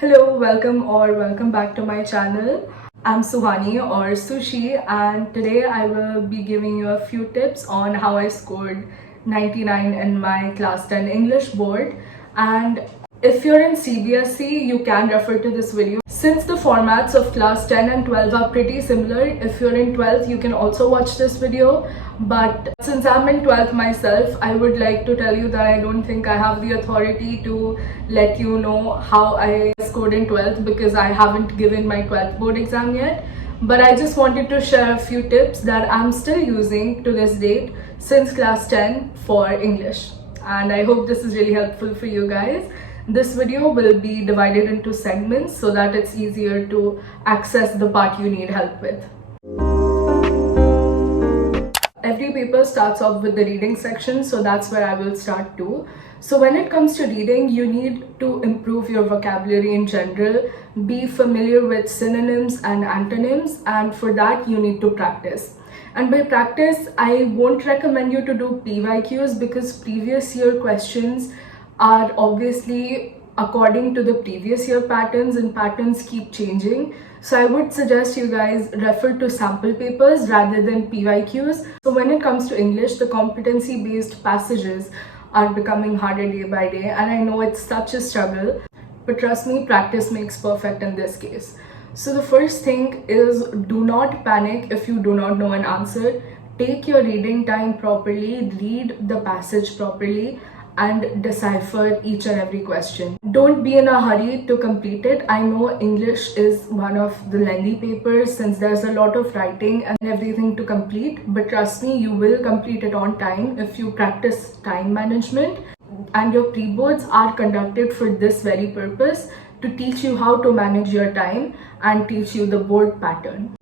Hello, welcome back to my channel. I'm Suhani or Sushi, and today I will be giving you a few tips on how I scored 99 in my class 10 English board. And if you're in cbse, you can refer to this video. Since the formats of class 10 and 12 are pretty similar, if you're in 12th, you can also watch this video. But since I'm in 12th myself, I would like to tell you that I don't think I have the authority to let you know how I scored in 12th because I haven't given my 12th board exam yet. But I just wanted to share a few tips that I'm still using to this date since class 10 for English. And I hope this is really helpful for you guys. This video will be divided into segments so that it's easier to access the part you need help with. Every paper starts off with the reading section, so that's where I will start too. So when it comes to reading, you need to improve your vocabulary in general, be familiar with synonyms and antonyms, and for that you need to practice. And by practice, I won't recommend you to do PYQs because previous year questions are obviously according to the previous year patterns, and patterns keep changing. So I would suggest you guys refer to sample papers rather than PYQs. So when it comes to English, the competency based passages are becoming harder day by day, and I know it's such a struggle, but trust me, practice makes perfect in this case. So the first thing is, do not panic if you do not know an answer. Take your reading time properly, read the passage properly, and decipher each and every question. Don't be in a hurry to complete it. I know English is one of the lengthy papers since there's a lot of writing and everything to complete, but trust me, you will complete it on time if you practice time management. And your pre-boards are conducted for this very purpose, to teach you how to manage your time and teach you the board pattern.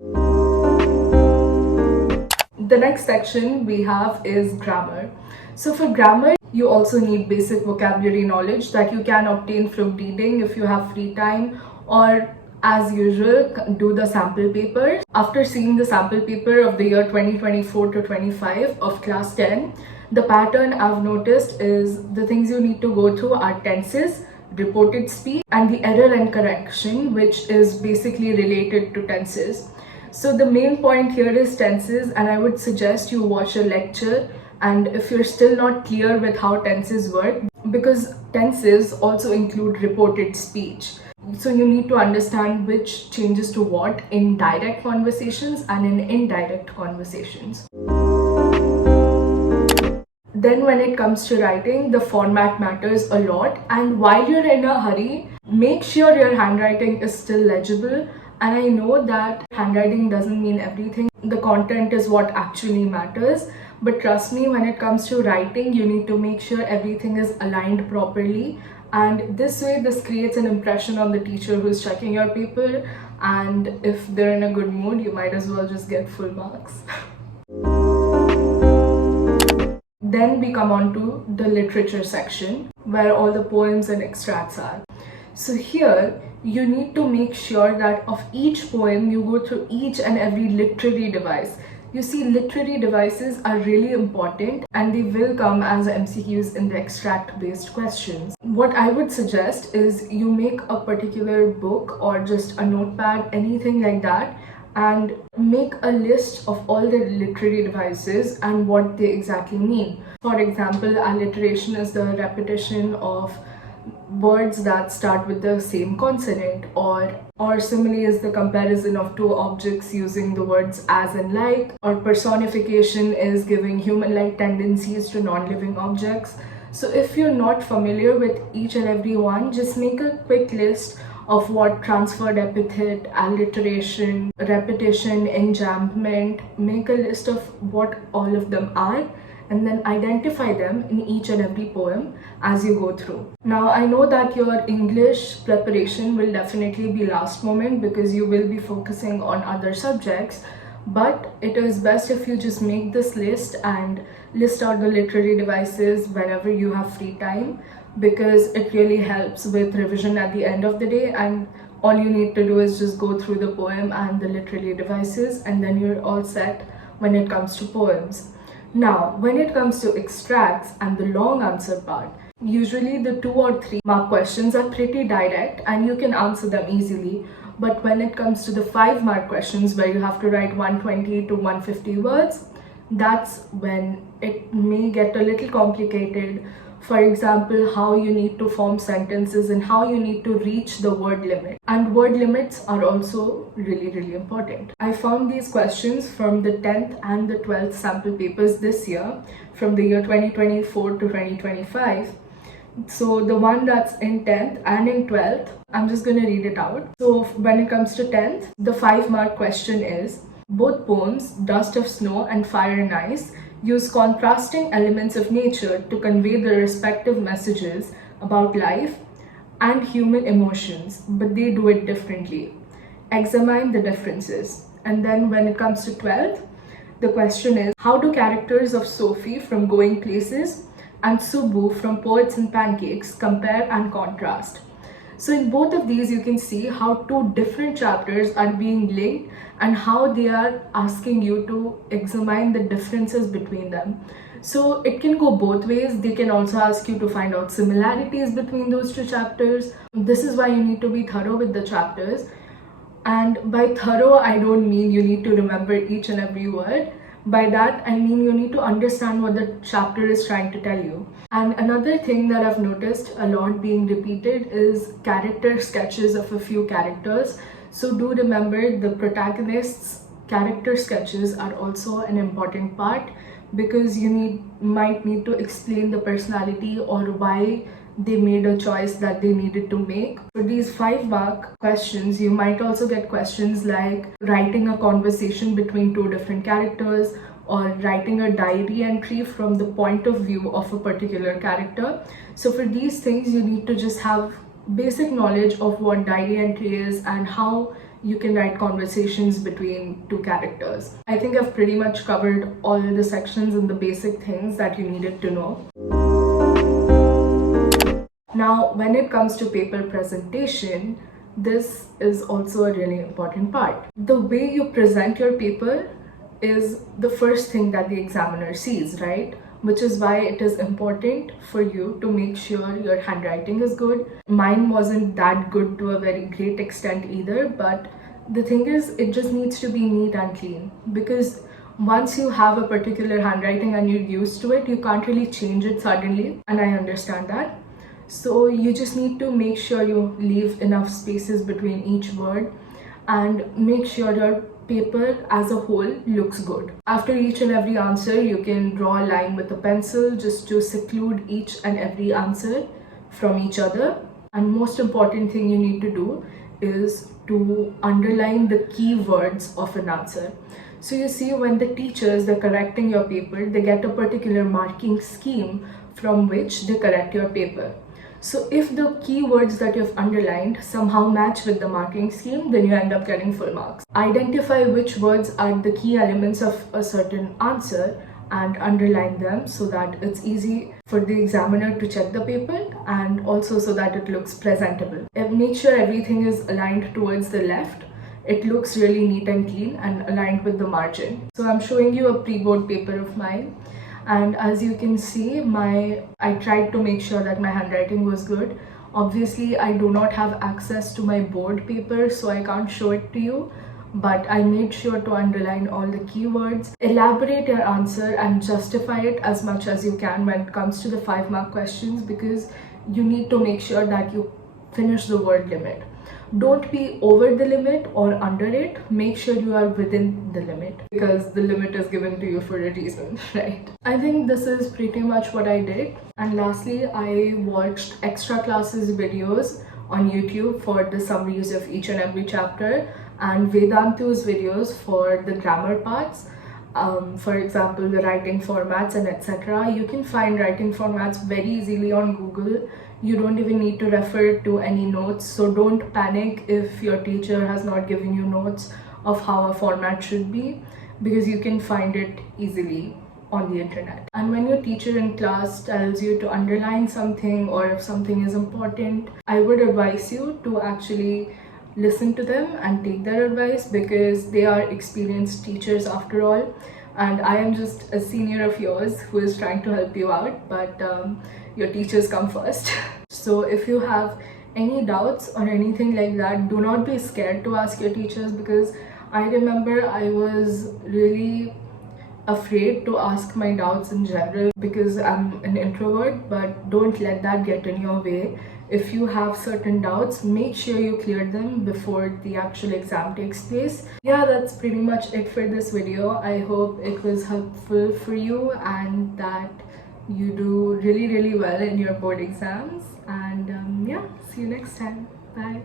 The next section we have is grammar. So for grammar, you also need basic vocabulary knowledge that you can obtain from reading if you have free time, or as usual, do the sample paper. After seeing the sample paper of the year 2024 to 25 of class 10, the pattern I've noticed is the things you need to go through are tenses, reported speech, and the error and correction, which is basically related to tenses. So the main point here is tenses, and I would suggest you watch a lecture. And if you're still not clear with how tenses work, because tenses also include reported speech, so you need to understand which changes to what in direct conversations and in indirect conversations. Then when it comes to writing, the format matters a lot, and while you're in a hurry, make sure your handwriting is still legible. And I know that handwriting doesn't mean everything. The content is what actually matters. But trust me, when it comes to writing, you need to make sure everything is aligned properly. And this way, this creates an impression on the teacher who's checking your paper. And if they're in a good mood, you might as well just get full marks. Then we come on to the literature section, where all the poems and extracts are. So here, you need to make sure that of each poem, you go through each and every literary device. You see, literary devices are really important, and they will come as MCQs in the extract-based questions. What I would suggest is you make a particular book or just a notepad, anything like that, and make a list of all the literary devices and what they exactly mean. For example, alliteration is the repetition of words that start with the same consonant, or simile is the comparison of two objects using the words as and like, or personification is giving human-like tendencies to non-living objects. So if you're not familiar with each and every one, just make a quick list of what transferred epithet, alliteration, repetition, enjambment, make a list of what all of them are, and then identify them in each and every poem as you go through. Now, I know that your English preparation will definitely be last moment because you will be focusing on other subjects, but it is best if you just make this list and list out the literary devices whenever you have free time, because it really helps with revision at the end of the day, and all you need to do is just go through the poem and the literary devices, and then you're all set when it comes to poems. Now, when it comes to extracts and the long answer part, Usually the 2 or 3 mark questions are pretty direct and you can answer them easily. But when it comes to the 5 mark questions where you have to write 120 to 150 words, that's when it may get a little complicated. For example, how you need to form sentences and how you need to reach the word limit. And word limits are also really important. I found these questions from the 10th and the 12th sample papers this year, from the year 2024 to 2025. So the one that's in 10th and in 12th, I'm just going to read it out. So when it comes to 10th, the 5-mark question is, both poems, Dust of Snow and Fire and Ice, use contrasting elements of nature to convey their respective messages about life and human emotions, but they do it differently. Examine the differences. And then when it comes to 12th, the question is, how do characters of Sophie from Going Places and Subbu from Poets and Pancakes compare and contrast? So in both of these, you can see how 2 different chapters are being linked and how they are asking you to examine the differences between them. So it can go both ways. They can also ask you to find out similarities between those 2 chapters. This is why you need to be thorough with the chapters. And by thorough, I don't mean you need to remember each and every word. By that, I mean you need to understand what the chapter is trying to tell you. And another thing that I've noticed a lot being repeated is character sketches of a few characters. So do remember the protagonists' character sketches are also an important part, because you might need to explain the personality or why they made a choice that they needed to make. For these 5-mark questions, you might also get questions like writing a conversation between 2 different characters, or writing a diary entry from the point of view of a particular character. So for these things, you need to just have basic knowledge of what diary entry is and how you can write conversations between 2 characters. I think I've pretty much covered all the sections and the basic things that you needed to know. Now, when it comes to paper presentation, this is also a really important part. The way you present your paper is the first thing that the examiner sees, right? Which is why it is important for you to make sure your handwriting is good. Mine wasn't that good to a very great extent either, but the thing is, it just needs to be neat and clean, because once you have a particular handwriting and you're used to it, you can't really change it suddenly, and I understand that. So you just need to make sure you leave enough spaces between each word and make sure your paper as a whole looks good. After each and every answer, you can draw a line with a pencil just to seclude each and every answer from each other. And most important thing you need to do is to underline the key words of an answer. So you see, when the teachers, they're correcting your paper, they get a particular marking scheme from which they correct your paper. So if the keywords that you've underlined somehow match with the marking scheme, then you end up getting full marks. Identify which words are the key elements of a certain answer and underline them so that it's easy for the examiner to check the paper, and also so that it looks presentable. Make sure everything is aligned towards the left. It looks really neat and clean and aligned with the margin. So I'm showing you a pre-board paper of mine. And as you can see, I tried to make sure that my handwriting was good. Obviously, I do not have access to my board paper, so I can't show it to you. But I made sure to underline all the keywords. Elaborate your answer and justify it as much as you can when it comes to the 5-mark questions, because you need to make sure that you finish the word limit. Don't be over the limit or under it. Make sure you are within the limit, because the limit is given to you for a reason, right? I think this is pretty much what I did. And lastly, I watched extra classes videos on YouTube for the summaries of each and every chapter, and Vedantu's videos for the grammar parts. For example, the writing formats and etc. You can find writing formats very easily on Google. You don't even need to refer to any notes, so don't panic if your teacher has not given you notes of how a format should be, because you can find it easily on the internet. And when your teacher in class tells you to underline something, or if something is important, I would advise you to actually listen to them and take their advice, because they are experienced teachers after all. and I am just a senior of yours who is trying to help you out, but your teachers come first. So if you have any doubts or anything like that, do not be scared to ask your teachers, because I remember I was really afraid to ask my doubts in general because I'm an introvert, but don't let that get in your way. If you have certain doubts, make sure you clear them before the actual exam takes place. Yeah, that's pretty much it for this video. I hope it was helpful for you and that you do really well in your board exams. And yeah, see you next time. Bye.